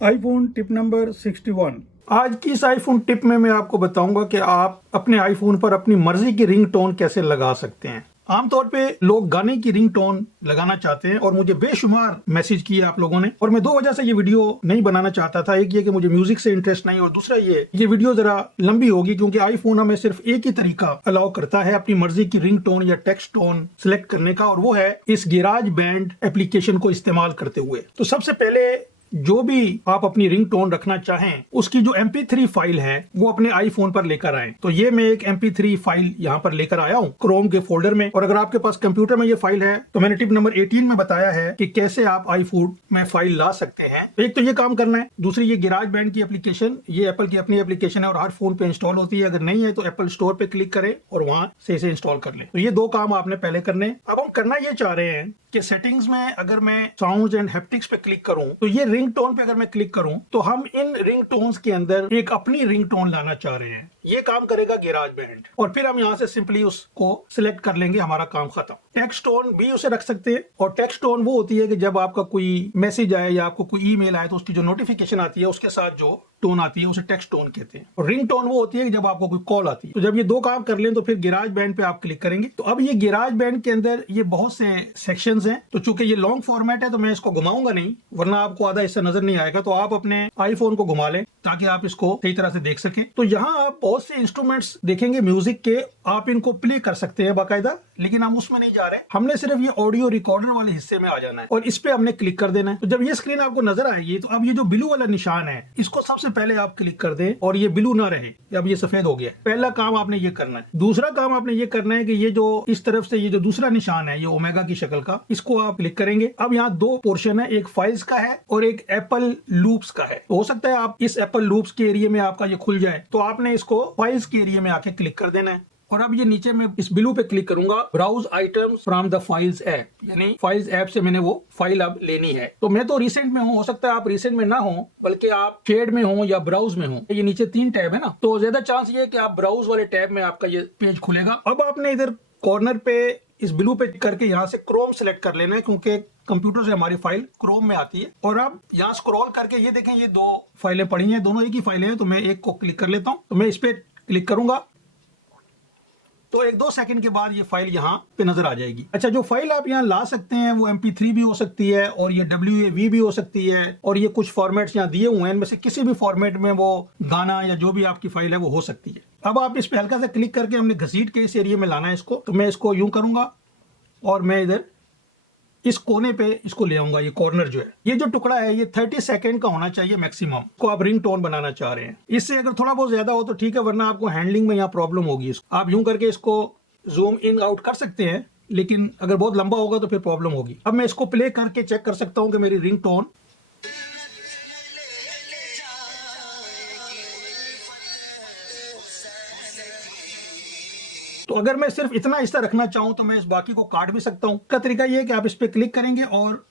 IPhone tip number 61। आज की इस आईफोन टिप में मैं आपको बताऊंगा कि आप अपने आईफोन पर अपनी मर्जी की रिंगटोन कैसे लगा सकते हैं। आमतौर पे लोग गाने की रिंगटोन लगाना चाहते हैं और मुझे बेशुमार मैसेज किए आप लोगों ने, और मैं दो वजह से ये वीडियो नहीं बनाना चाहता था। एक ये कि मुझे म्यूजिक से इंटरेस्ट नहीं, और दूसरा ये वीडियो जरा लंबी होगी क्योंकि आईफोन हमें सिर्फ एक ही तरीका अलाउ करता है अपनी मर्जी की रिंगटोन या टेक्स्ट टोन सिलेक्ट करने का, और वो है इस गैराज बैंड एप्लीकेशन को इस्तेमाल करते हुए। तो सबसे पहले जो भी आप अपनी रिंगटोन रखना चाहें उसकी जो MP3 फाइल है वो अपने आईफोन पर लेकर आए। तो ये मैं एक MP3 फाइल यहाँ पर लेकर आया हूँ क्रोम के फोल्डर में, और अगर आपके पास कंप्यूटर में ये फाइल है तो मैंने टिप नंबर 18 में बताया है कि कैसे आप आईफोन में फाइल ला सकते हैं। एक तो ये काम करना है, दूसरी ये गैराज बैंड की एप्लीकेशन, ये एप्पल की अपनी एप्लीकेशन है और हर फोन पे इंस्टॉल होती है। अगर नहीं है तो एप्पल स्टोर पे क्लिक करें और वहां से इसे इंस्टॉल कर लें। तो ये दो काम आपने पहले करने। अब हम करना ये चाह रहे हैं कि सेटिंग्स में अगर मैं साउंड्स एंड हैप्टिक्स पे क्लिक करूं तो ये रिंगटोन पे अगर मैं क्लिक करूं तो हम इन रिंगटोन्स के अंदर एक अपनी रिंगटोन लाना चाह रहे हैं। ये काम करेगा गैराज बैंड, और फिर हम यहां से सिंपली उसको सिलेक्ट कर लेंगे, हमारा काम खत्म। टेक्स्ट टोन भी उसे रख सकते हैं, और टेक्स्ट टोन वो होती है कि जब आपका कोई मैसेज आए या आपको कोई ईमेल आए तो उसकी जो नोटिफिकेशन आती है उसके साथ जो टोन आती है उसे टेक्स्ट टोन कहते हैं। और रिंग टोन वो होती है कि जब आपको कोई कॉल आती है। तो जब ये दो काम कर लें तो फिर गैराज बैंड पे आप क्लिक करेंगे। तो अब ये गैराज बैंड के अंदर ये बहुत से सेक्शंस हैं, तो चूंकि ये लॉन्ग फॉर्मेट है तो मैं इसको घुमाऊंगा नहीं, वरना आपको आधा हिस्सा नजर नहीं आएगा। तो आप अपने आईफोन को घुमा लें ताकि आप इसको सही तरह से देख सकें। तो यहाँ आप बहुत से इंस्ट्रूमेंट्स देखेंगे म्यूजिक के, आप इनको प्ले कर सकते हैं बाकायदा, लेकिन हम उसमें नहीं जा रहे। हमने सिर्फ ये ऑडियो रिकॉर्डर वाले हिस्से में आ जाना है और इस पे हमने क्लिक कर देना है। तो जब ये स्क्रीन आपको नजर आएगी तो अब ये जो ब्लू वाला निशान है इसको सबसे पहले आप क्लिक कर दें, और ये ब्लू ना रहे, अब ये सफेद हो गया। पहला काम आपने ये करना है। दूसरा काम आपने ये करना है कि ये जो इस तरफ से ये जो दूसरा निशान है, ये ओमेगा की शक्ल का, इसको आप क्लिक करेंगे। अब यहाँ दो पोर्शन है, एक फाइल्स का है और एक एप्पल लूप्स का है। तो हो सकता है आप इस एप्पल लूप्स के एरिया में आपका ये खुल जाए, तो आपने इसको फाइल्स के एरिया में आके क्लिक कर देना है। और अब ये नीचे मैं इस ब्लू पे क्लिक करूंगा, browse items from the files app, यानी फाइल्स ऐप से मैंने वो फाइल अब लेनी है। तो मैं तो रिसेंट में हूँ, हो सकता है आप रिसेंट में ना हो, बल्कि आप शेड में हो या ब्राउज में हो। ये नीचे 3 टैब है ना, तो ज्यादा चांस ये है कि आप ब्राउज वाले टैब में आपका ये पेज खुलेगा। अब आपने इधर कॉर्नर पे इस ब्लू पे करके यहाँ से क्रोम सेलेक्ट कर लेना है, क्योंकि कंप्यूटर से हमारी फाइल क्रोम में आती है। और अब यहाँ स्क्रॉल करके ये देखें, ये दो फाइलें पड़ी हैं, दोनों एक ही फाइलें हैं, तो मैं एक को क्लिक कर लेता हूँ। तो मैं इस पे क्लिक करूंगा तो 1-2 सेकंड के बाद ये फाइल यहाँ पे नजर आ जाएगी। अच्छा, जो फाइल आप यहाँ ला सकते हैं वो MP3 भी हो सकती है, और ये WAV भी हो सकती है, और ये कुछ फॉर्मेट्स यहाँ दिए हुए हैं, इनमें से किसी भी फॉर्मेट में वो गाना या जो भी आपकी फाइल है वो हो सकती है। अब आप इस पे हल्का सा क्लिक करके हमने घसीट के इस एरिया में लाना है इसको। तो मैं इसको यूं करूंगा और मैं इधर इस कोने पे इसको ले आऊंगा। ये कॉर्नर जो है, ये जो टुकड़ा है, ये 30 सेकंड का होना चाहिए मैक्सिमम। को आप रिंग टोन बनाना चाह रहे हैं, इससे अगर थोड़ा बहुत ज्यादा हो तो ठीक है, वरना आपको हैंडलिंग में यहाँ प्रॉब्लम होगी। आप यूं करके इसको जूम इन आउट कर सकते हैं, लेकिन अगर बहुत लंबा होगा तो फिर प्रॉब्लम होगी। अब मैं इसको प्ले करके चेक कर सकता हूँ कि मेरी रिंग टोन तो अगर मैं सिर्फ इतना हिस्सा रखना चाहूं तो मैं इस बाकी को काट भी सकता हूं। का तरीका ये है कि आप इस पे क्लिक करेंगे और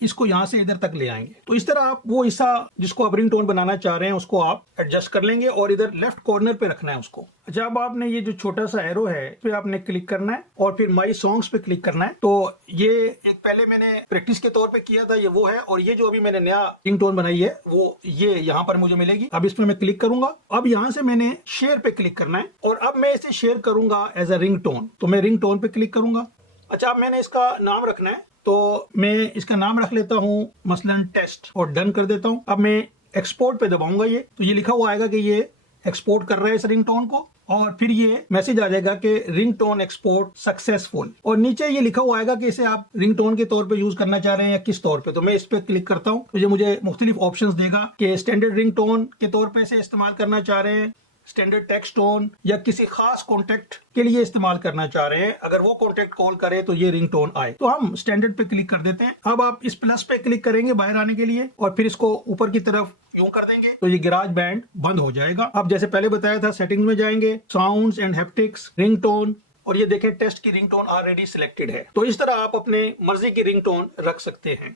इसको यहां से इधर तक ले आएंगे। तो इस तरह आप वो हिस्सा जिसको आप रिंग टोन बनाना चाह रहे हैं उसको आप एडजस्ट कर लेंगे, और इधर लेफ्ट कॉर्नर पे रखना है उसको। अच्छा, अब आपने ये जो छोटा सा एरो है इस पे आपने क्लिक करना है और फिर माई सॉन्ग्स पे क्लिक करना है। तो ये एक पहले मैंने प्रैक्टिस के तौर पे किया था, ये वो है, और ये जो अभी मैंने नया रिंग टोन बनाई है वो ये यहाँ पर मुझे मिलेगी। अब इसमें मैं क्लिक करूंगा। अब यहाँ से मैंने शेयर पे क्लिक करना है, और अब मैं इसे शेयर करूंगा एज अ रिंग टोन। तो मैं रिंग टोन पे क्लिक करूंगा। अच्छा, अब मैंने इसका नाम रखना है, तो मैं इसका नाम रख लेता हूँ मसलन टेस्ट, और डन कर देता हूँ। अब मैं एक्सपोर्ट पे दबाऊंगा ये, तो ये लिखा हुआ आएगा कि ये एक्सपोर्ट कर रहा है इस रिंगटोन को, और फिर ये मैसेज आ जाएगा कि रिंगटोन एक्सपोर्ट सक्सेसफुल, और नीचे ये लिखा हुआ आएगा कि इसे आप रिंगटोन के तौर पे यूज करना चाह रहे हैं या किस तौर पे। तो मैं इस पे क्लिक करता हूँ तो ये मुझे मुख्तलिफ ऑप्शंस देगा कि स्टैंडर्ड रिंगटोन के तौर पे इसे इस्तेमाल करना चाह रहे हैं, स्टैंडर्ड टेक्स्ट टोन, या किसी खास कॉन्टेक्ट के लिए इस्तेमाल करना चाह रहे हैं। अगर वो कॉन्टेक्ट कॉल करे तो ये रिंगटोन आए। तो हम स्टैंडर्ड पे क्लिक कर देते हैं। अब आप इस प्लस पे क्लिक करेंगे बाहर आने के लिए, और फिर इसको ऊपर की तरफ यूं कर देंगे तो ये गैराज बैंड बंद हो जाएगा। अब जैसे पहले बताया था, सेटिंग्स में जाएंगे, साउंड्स एंड हैप्टिक्स, रिंगटोन, और ये देखें टेस्ट की रिंगटोन ऑलरेडी सिलेक्टेड है। तो इस तरह आप अपने मर्जी की रिंगटोन रख सकते हैं।